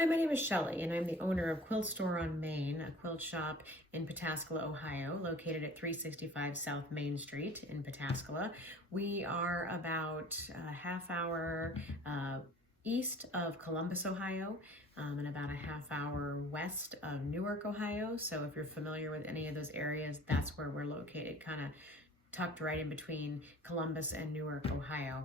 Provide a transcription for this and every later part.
Hi, my name is Shelley, and I'm the owner of Quilt Store on Main, a quilt shop in Pataskala, Ohio, located at 365 South Main Street in Pataskala. We are about a half hour east of Columbus, Ohio, and about a half hour west of Newark, Ohio. So if you're familiar with any of those areas, that's where we're located, kind of tucked right in between Columbus and Newark, Ohio.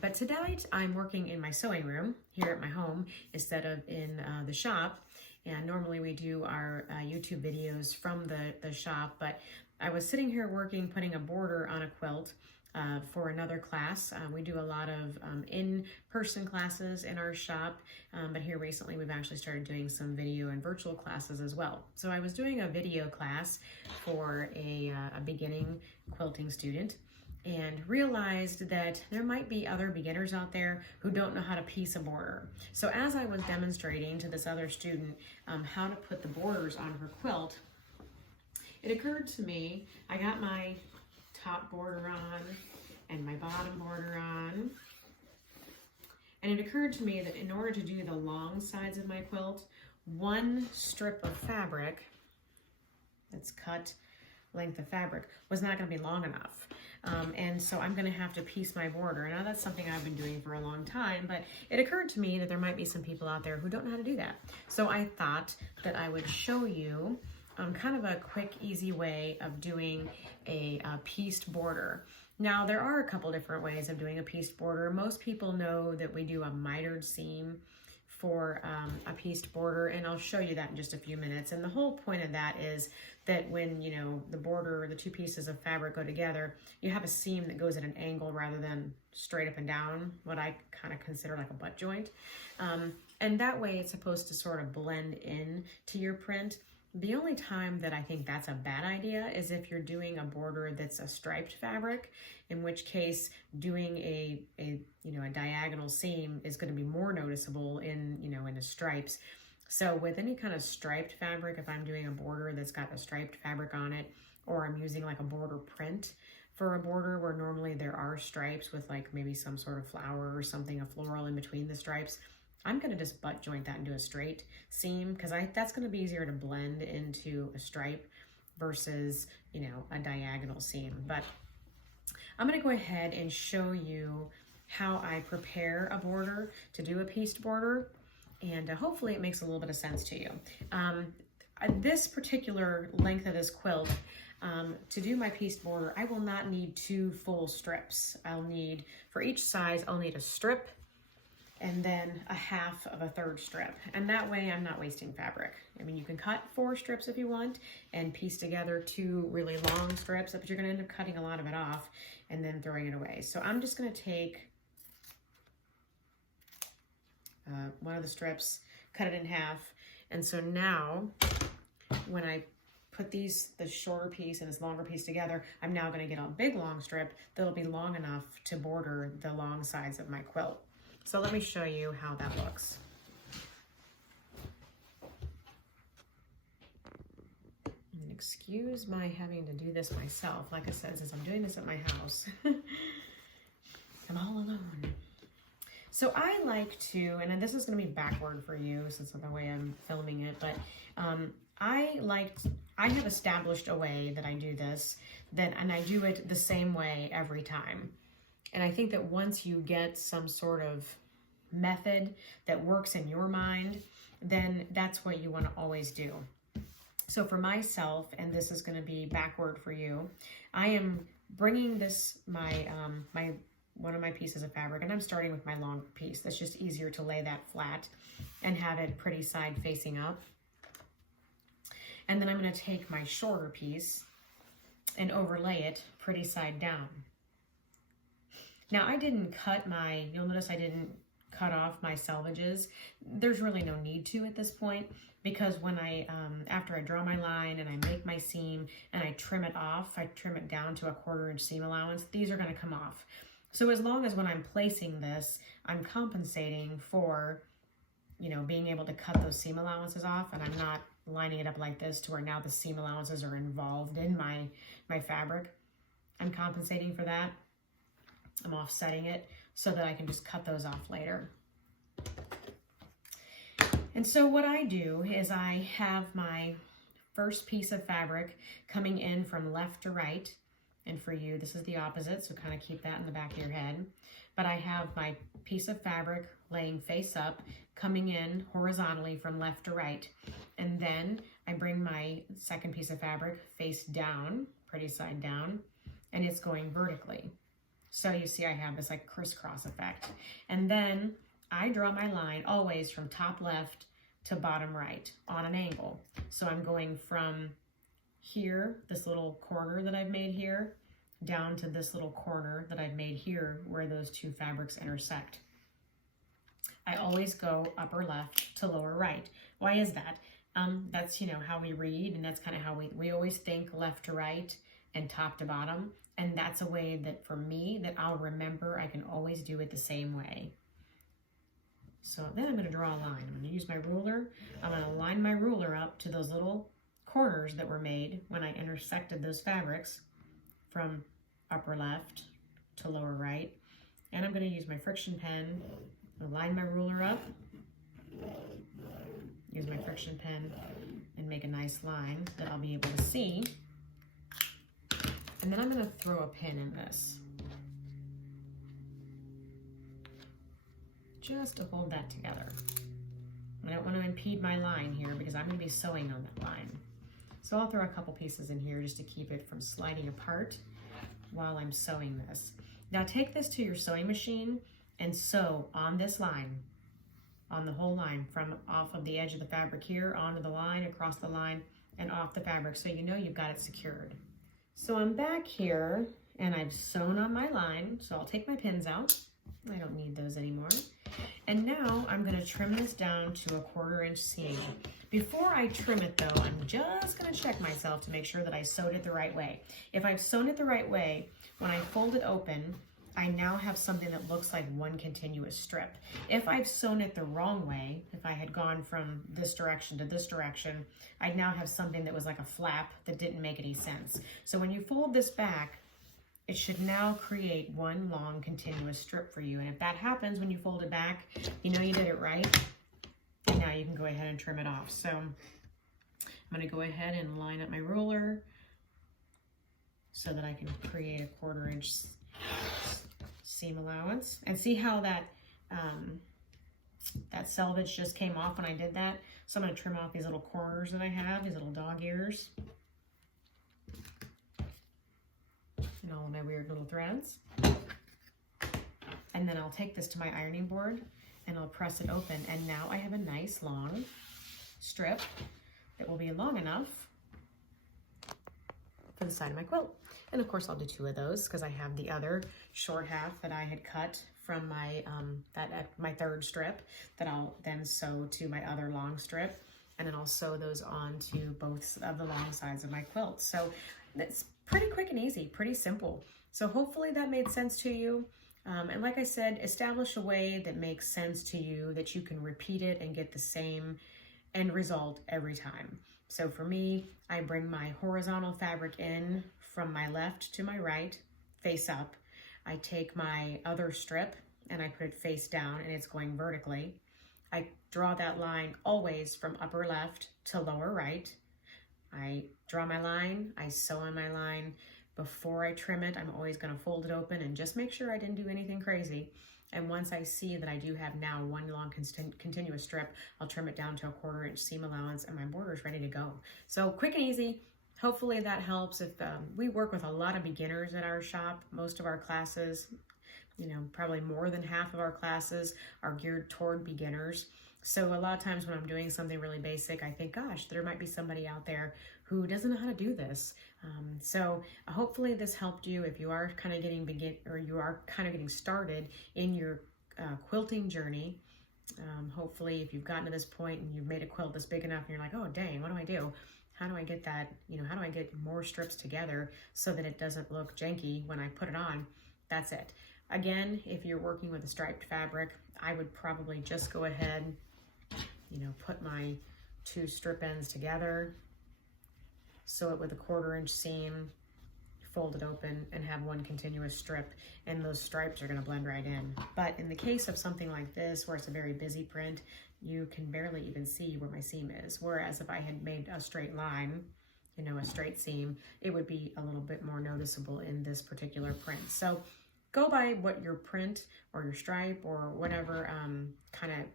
But tonight I'm working in my sewing room here at my home instead of in the shop. And normally we do our YouTube videos from the shop, but I was sitting here working, putting a border on a quilt for another class. We do a lot of in-person classes in our shop, but here recently we've actually started doing some video and virtual classes as well. So I was doing a video class for a beginning quilting student and realized that there might be other beginners out there who don't know how to piece a border. So as I was demonstrating to this other student how to put the borders on her quilt, it occurred to me, I got my top border on and my bottom border on, and it occurred to me that in order to do the long sides of my quilt, one strip of fabric that's cut length of fabric was not going to be long enough. And so I'm going to have to piece my border. Now that's something I've been doing for a long time, but it occurred to me that there might be some people out there who don't know how to do that. So I thought that I would show you kind of a quick, easy way of doing a pieced border. Now there are a couple different ways of doing a pieced border. Most people know that we do a mitered seam for a pieced border, and I'll show you that in just a few minutes. And the whole point of that is that when the border or the two pieces of fabric go together, you have a seam that goes at an angle rather than straight up and down, what I kind of consider like a butt joint. And that way it's supposed to sort of blend in to your print. The only time that I think that's a bad idea is if you're doing a border that's a striped fabric, in which case doing a diagonal seam is going to be more noticeable in the stripes. So with any kind of striped fabric, if I'm doing a border that's got a striped fabric on it, or I'm using like a border print for a border where normally there are stripes with like maybe some sort of flower or something, a floral in between the stripes, I'm going to just butt joint that and do a straight seam because that's going to be easier to blend into a stripe versus, a diagonal seam. But I'm going to go ahead and show you how I prepare a border to do a pieced border, and hopefully it makes a little bit of sense to you. This particular length of this quilt, to do my pieced border, I will not need two full strips. For each size, I'll need a strip and then a half of a third strip. And that way I'm not wasting fabric. I mean, you can cut 4 strips if you want and piece together 2 really long strips, but you're gonna end up cutting a lot of it off and then throwing it away. So I'm just gonna take one of the strips, cut it in half. And so now when I put the shorter piece and this longer piece together, I'm now gonna get a big long strip that'll be long enough to border the long sides of my quilt. So let me show you how that looks. And excuse my having to do this myself. Like I said, since I'm doing this at my house, I'm all alone. So I like to, and this is going to be backward for you since of the way I'm filming it, but I have established a way that I do this, and I do it the same way every time. And I think that once you get some sort of method that works in your mind, then that's what you want to always do. So for myself, and this is going to be backward for you, I am bringing this, one of my pieces of fabric, and I'm starting with my long piece. That's just easier to lay that flat and have it pretty side facing up. And then I'm going to take my shorter piece and overlay it pretty side down. Now I didn't cut you'll notice I didn't cut off my selvages. There's really no need to at this point, because when after I draw my line and I make my seam and I trim it off, I trim it down to a 1/4 inch seam allowance, these are gonna come off. So as long as when I'm placing this, I'm compensating for, being able to cut those seam allowances off, and I'm not lining it up like this to where now the seam allowances are involved in my fabric. I'm compensating for that. I'm offsetting it so that I can just cut those off later. And so what I do is I have my first piece of fabric coming in from left to right. And for you, this is the opposite, so kind of keep that in the back of your head. But I have my piece of fabric laying face up, coming in horizontally from left to right. And then I bring my second piece of fabric face down, pretty side down, and it's going vertically. So you see I have this like crisscross effect. And then I draw my line always from top left to bottom right on an angle. So I'm going from here, this little corner that I've made here, down to this little corner that I've made here where those two fabrics intersect. I always go upper left to lower right. Why is that? That's, you know, how we read, and that's kind of how we always think left to right and top to bottom. And that's a way that for me that I'll remember I can always do it the same way. So then I'm going to draw a line. I'm going to use my ruler. I'm going to line my ruler up to those little corners that were made when I intersected those fabrics from upper left to lower right. And I'm going to use my friction pen, line my ruler up, use my friction pen, and make a nice line that I'll be able to see. And then I'm going to throw a pin in this, just to hold that together. I don't want to impede my line here because I'm going to be sewing on that line. So I'll throw a couple pieces in here just to keep it from sliding apart while I'm sewing this. Now take this to your sewing machine and sew on this line, on the whole line, from off of the edge of the fabric here, onto the line, across the line, and off the fabric, so you know you've got it secured. So I'm back here and I've sewn on my line, so I'll take my pins out. I don't need those anymore. And now I'm going to trim this down to a 1/4 inch seam. Before I trim it though, I'm just going to check myself to make sure that I sewed it the right way. If I've sewn it the right way, when I fold it open, I now have something that looks like one continuous strip. If I've sewn it the wrong way, if I had gone from this direction to this direction, I'd now have something that was like a flap that didn't make any sense. So when you fold this back, it should now create one long continuous strip for you. And if that happens when you fold it back, you know you did it right. And now you can go ahead and trim it off. So I'm going to go ahead and line up my ruler so that I can create a 1/4 inch seam allowance. And see how that that selvage just came off when I did that? So I'm going to trim off these little corners that I have, these little dog ears, and all of my weird little threads. And then I'll take this to my ironing board and I'll press it open, and now I have a nice long strip that will be long enough for the side of my quilt. And of course I'll do 2 of those because I have the other short half that I had cut from my my 3rd strip that I'll then sew to my other long strip, and then I'll sew those onto both of the long sides of my quilt. So it's pretty quick and easy, pretty simple. So hopefully that made sense to you. And like I said, establish a way that makes sense to you, that you can repeat it and get the same end result every time. So for me, I bring my horizontal fabric in from my left to my right, face up. I take my other strip and I put it face down, and it's going vertically. I draw that line always from upper left to lower right. I draw my line, I sew on my line. Before I trim it, I'm always going to fold it open and just make sure I didn't do anything crazy. And once I see that I do have now one long continuous strip, I'll trim it down to a 1/4 inch seam allowance, and my border is ready to go. So quick and easy. Hopefully that helps. If we work with a lot of beginners at our shop, most of our classes, you know, probably more than half of our classes are geared toward beginners. So a lot of times when I'm doing something really basic, I think, gosh, there might be somebody out there who doesn't know how to do this. So hopefully this helped you if you are kind of getting started in your quilting journey. Hopefully if you've gotten to this point and you've made a quilt that's big enough and you're like, oh dang, what do I do? How do I get that, how do I get more strips together so that it doesn't look janky when I put it on? That's it. Again, if you're working with a striped fabric, I would probably just go ahead, put my 2 strip ends together, sew it with a 1/4 inch seam, fold it open, and have one continuous strip, and those stripes are going to blend right in. But in the case of something like this, where it's a very busy print, you can barely even see where my seam is. Whereas if I had made a straight line, you know, a straight seam, it would be a little bit more noticeable in this particular print. So go by what your print or your stripe or whatever kind of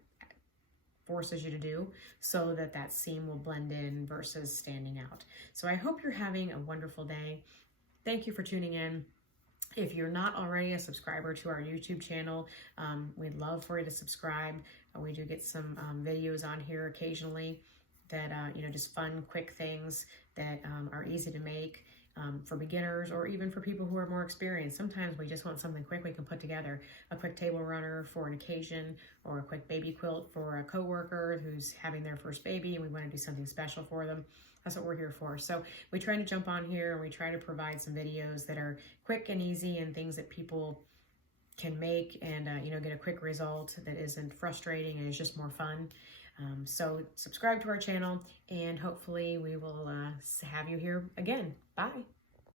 forces you to do, so that that seam will blend in versus standing out. So I hope you're having a wonderful day. Thank you for tuning in. If you're not already a subscriber to our YouTube channel, we'd love for you to subscribe. We do get some videos on here occasionally that, you know, just fun, quick things that are easy to make for beginners or even for people who are more experienced. Sometimes we just want something quick we can put together. A quick table runner for an occasion, or a quick baby quilt for a coworker who's having their first baby and we want to do something special for them. That's what we're here for. So we try to jump on here and we try to provide some videos that are quick and easy and things that people can make and, you know, get a quick result that isn't frustrating and is just more fun. So subscribe to our channel and hopefully we will have you here again. Bye.